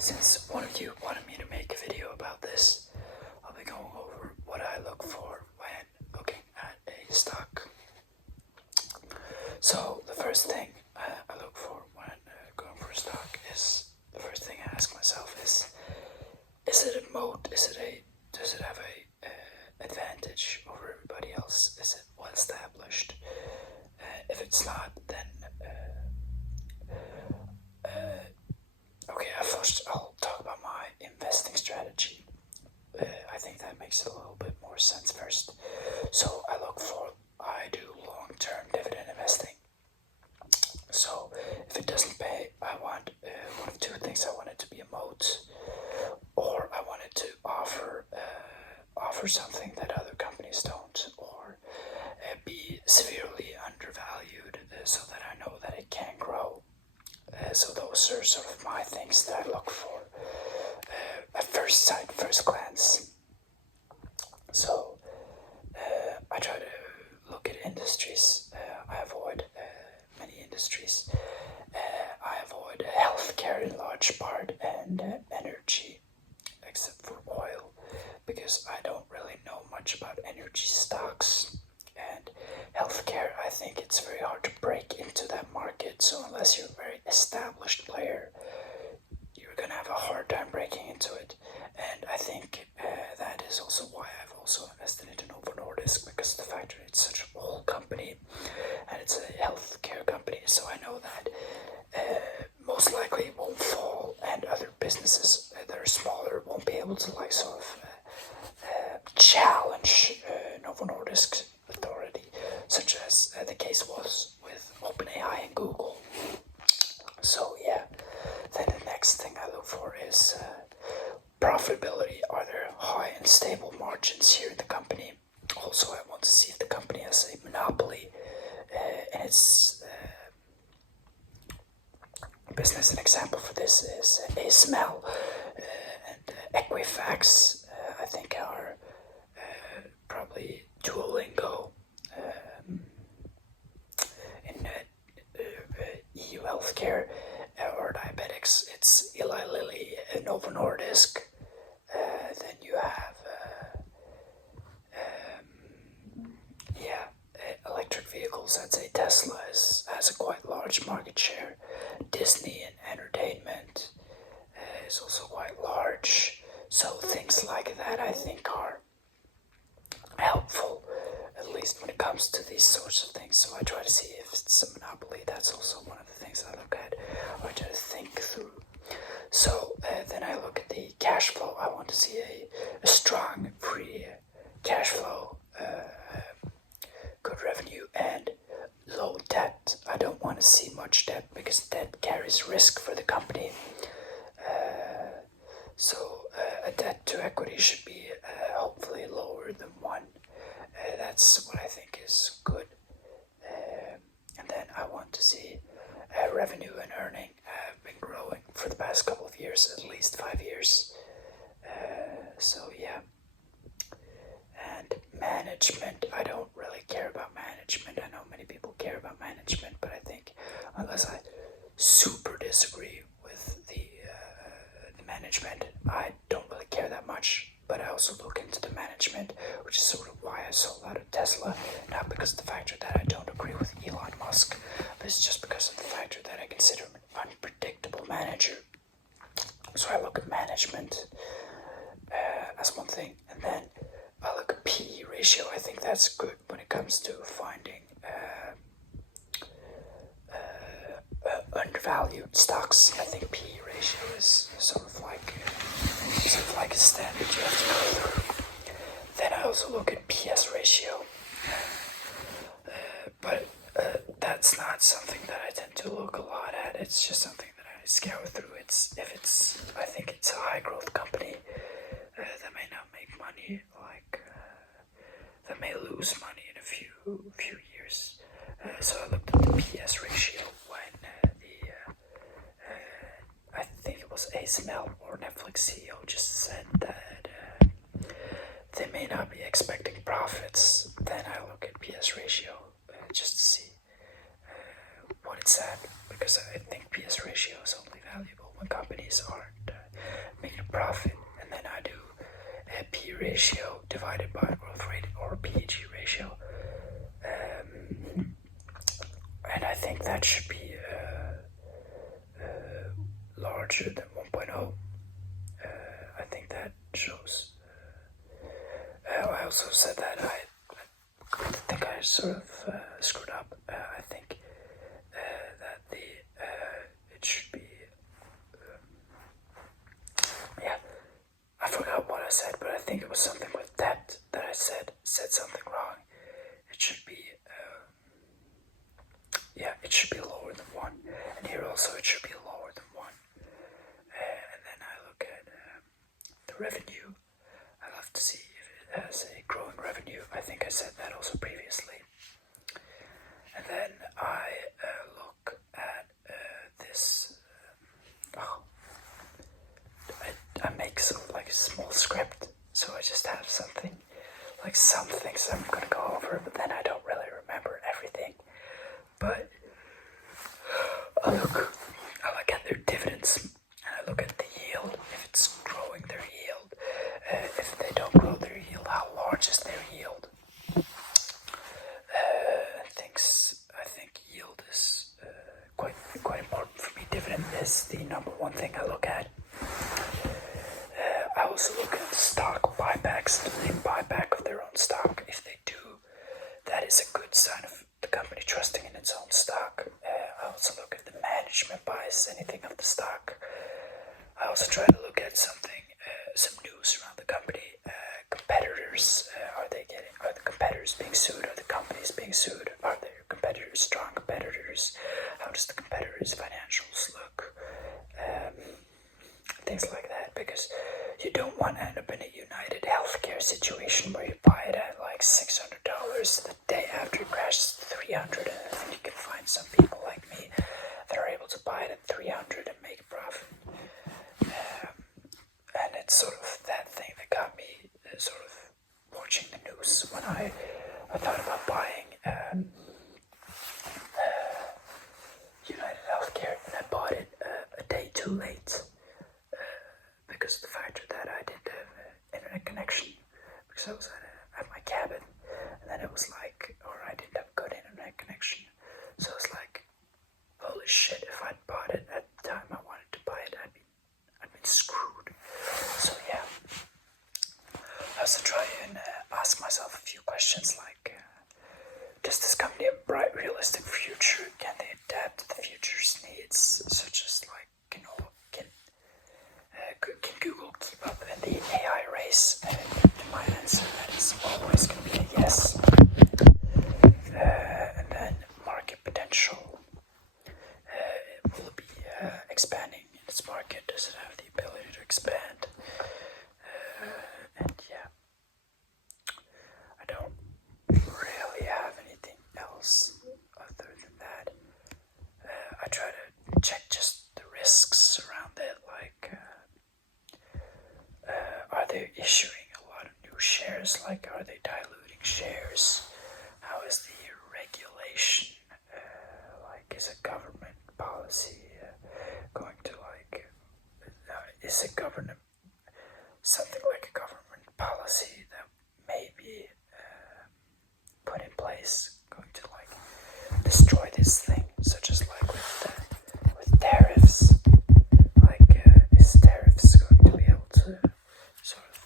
Since one of you wanted me to make a video about this, I'll be going over what I look for when looking at a stock. So the first thing I look for when going for a stock is, the first thing I ask myself is it a moat? Does it have a advantage over everybody else? Is it well established? If it's not, then okay, I'll talk about my investing strategy. I think that makes a little bit more sense first. So I do long-term dividend investing. So if it doesn't pay, I want one of two things. I want it to be a moat, or I want it to offer something that other companies don't, or be severely undervalued, so that I know that it can grow. So those are sort of my things that I look for at first sight, first glance. So I try to look at industries. I avoid many industries. I avoid healthcare in large part and energy, except for oil, because I don't really know much about energy stocks. And healthcare, I think it's very hard to break into that market. So unless you're a very established player, you're gonna have a hard time breaking into it. And I think that is also why I've also invested into Novo Nordisk, because of the fact that it's such an old company and it's a healthcare company. So I know that most likely it won't fall, and other businesses that are smaller won't be able to challenge Novo Nordisk's authority, such as the case was with OpenAI and Google. So yeah, then the next thing I look for is profitability. Are there high and stable margins here in the company? Also, I want to see if the company has a monopoly in its business. An example for this is ASML and Equifax. I think are probably Duolingo in EU healthcare, or diabetics. It's Eli Lilly, Novo Nordisk. Then you have electric vehicles. I'd say Tesla has a quite large market share. Disney in entertainment is also quite large. So things like that I think are helpful, at least when it comes to these sorts of things. So I try to see if it's a monopoly. That's also one of the things I look at, or I try to think through. So then I look at the cash flow. I want to see a strong free cash flow, good revenue, and low debt. I don't want to see much debt, because debt carries risk for the company. So a debt to equity should be hopefully lower than 1. That's what I think is good. And then I want to see revenue and earning have been growing for the past couple of years, at least 5 years. So yeah. And management, I don't really care about management. I know many people care about management, but I think unless I super disagree with the management, I don't really care that much. But I also look into the management, which is sort of why I sold out of Tesla. Not because of the factor that I don't agree with Elon Musk, but it's just because of the factor that I consider him an unpredictable manager. So I look at management as one thing, and then I look at PE ratio. I think that's good when it comes to finding undervalued stocks. I think PE ratio is sort of like a standard you have to go through. Then I also look at PS ratio, but that's not something that I tend to look a lot at. It's just something that I scour through. I think it's a high growth company that may not make money, that may lose money in a few years. So I looked at the PS ratio when I think it was ASML or Netflix CEO just said that they may not be expecting profits. Then I look at PS ratio just to see what it's at, because I think PS ratio is only valuable when companies aren't profit, and then I do a P ratio divided by growth rate, or PEG ratio, and I think that should be larger than 1.0. I think that shows. I also said that I think I sort of screwed up. I think that it should be. Yeah, I forgot what I said, but I think it was something with that I said something wrong. It should be. Yeah, it should be lower than 1, and here also it should be lower than 1. And then I look at the revenue. I love to see if it has a growing revenue. I think I said that also previously. And then I look at this. I make some like a small script, so I just have something, like some things I'm gonna go over, but then I don't really remember everything. But I look at their dividends, and I look at the yield, if it's growing their yield. If they don't grow their yield, how large is their yield? I think yield is quite important for me. Dividend is the number one thing I look at. I also look at stock buybacks. Do they buy back of their own stock? If they do, that is a good sign of the company trusting in its own stock. I also look at the management buys anything of the stock. I also try to look at something, some news around the company. Competitors, are the competitors being sued? Are the companies being sued? Are their competitors strong competitors? How does the competitors' financials look? Things like that, because you don't want to end up in a United Healthcare situation where you buy it at like $600 the day after it crashes to $300, and you can find some people like me that are able to buy it at $300 and make a profit. And it's sort of that thing that got me sort of watching the news when I thought about buying United Healthcare, and I bought it a day too late. Because of the factor that I didn't have an internet connection, because I was at my cabin, and then it was like, or I didn't have good internet connection, so it's like, holy shit, if I'd bought it at the time I wanted to buy it, I'd been screwed. So yeah, I also try and ask myself a few questions like, does this company have a bright, realistic future? Can they adapt to the future's needs, such as like, can Google keep up in the AI race? To my answer, that is always going to be a yes. And then market potential. Will it be expanding in its market? Does it have the ability to expand? And yeah, I don't really have anything else other than that. I try to check just the risks around it, like are they issuing a lot of new shares? Like, are they diluting shares? How is the regulation? Like, is a government policy going to like? Is a government something like a government policy that may be put in place going to like destroy this thing, such as like with tariffs? Like, is tariffs going to be able to sort of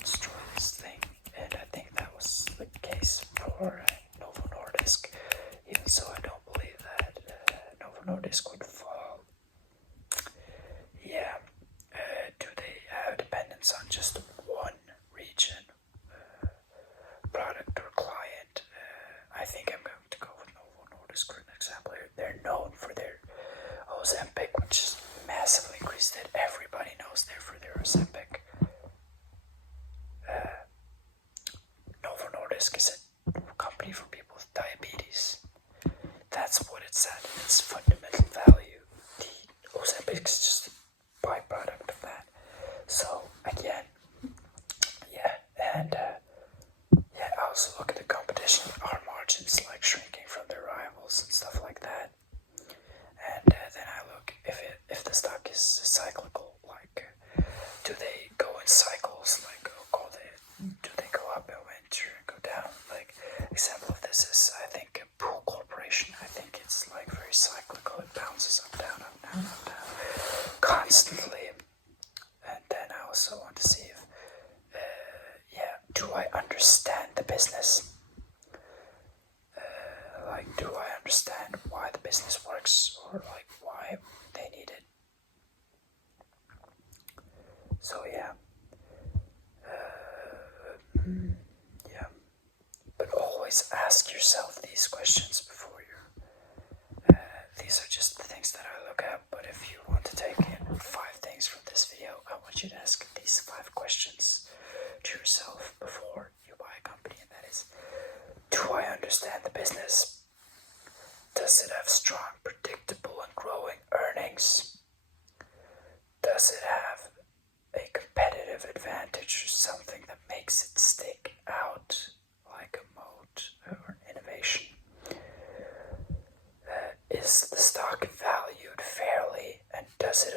destroy this thing? And I think that was the case for Novo Nordisk. Even so, I don't believe that Novo Nordisk would fall. Yeah, do they have dependence on just one region, product or client? I think I'm going to go with Novo Nordisk for an example. They're known for their Ozempic, which is massively increased it. Everybody knows they're for their Ozempic. Novo Nordisk is a company for people with diabetes. That's what it's at. Its fundamental value. The Ozempic is just a byproduct of that. So again, yeah, and yeah, I also look at the competition. Our margins like shrinking from their rivals and stuff like that. And then I look if the stock is cyclical, like constantly. And then I also want to see if, do I understand the business? Do I understand why the business works, or why they need it? So yeah. Yeah. But always ask yourself these questions before you. These are just the things that I look at, but if you want to take in 5 things from this video, I want you to ask these 5 questions to yourself before you buy a company, and that is, do I understand the business? Does it have strong, predictable, and growing earnings? Does it have a competitive advantage, or something that makes it stick out like a moat or innovation? Is the stock valued fairly, and does it